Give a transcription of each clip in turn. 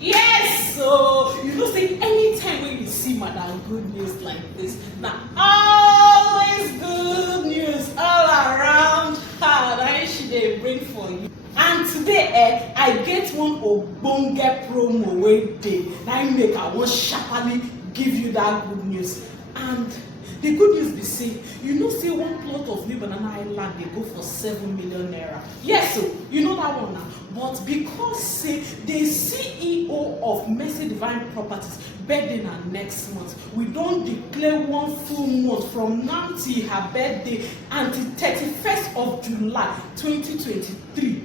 Yes, so you know say anytime when you see Madam Good News like this, now always good news all around her that she dey bring for you. And today I get one ogbonge promo wey dey na im make I wan sharply give you that good news. And the good news be say, you know say one plot of new Banana Highland dey go for 7 million naira. Yes, so you know that one now. But because say the CEO of Mercy Divine Properties birthday na next month, we don declare one full month from now till her birthday until 31st of July 2023.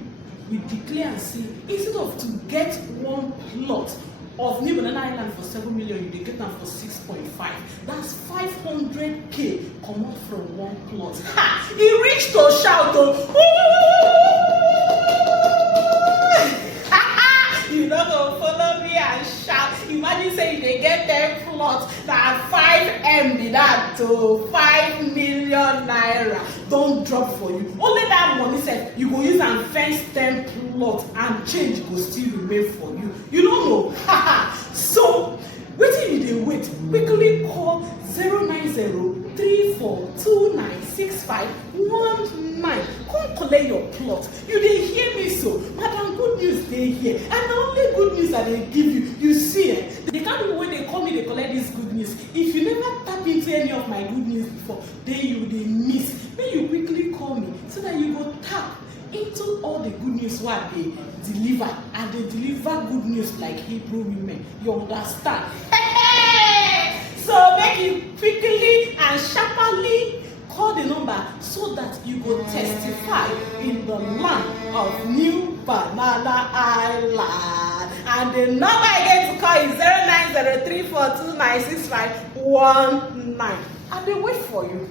We declare and say instead of to get one plot of new Banana Highland for 7 million, you dey get am for 6.5. That's 500k comot from one plot. Ha! E reach to shout oh! You no go follow me and shout. Imagine say you dey get 10 plots na 5M be that to 5 million naira don drop for you. Only that money sef you go use am fence 10 plots and change go still remain for you. You no know. So wetin you dey wait? Quickly call 09034296519. Come collect your plot. You dey hear me so? Madam Good News dey here, and na only good news I dey give you. You see, the kind of people wey dey call me dey collect this good news. If you never tap into any of my good news before, then you dey miss. Make you quickly call me so that you go tap into all the good news wey I dey deliver, and dey deliver good news like Hebrew women. You understand? So make you quickly and sharply call the number so that you go testify in the land of new Banana Highland. And the number again to call is 09034296519. I dey wait for you.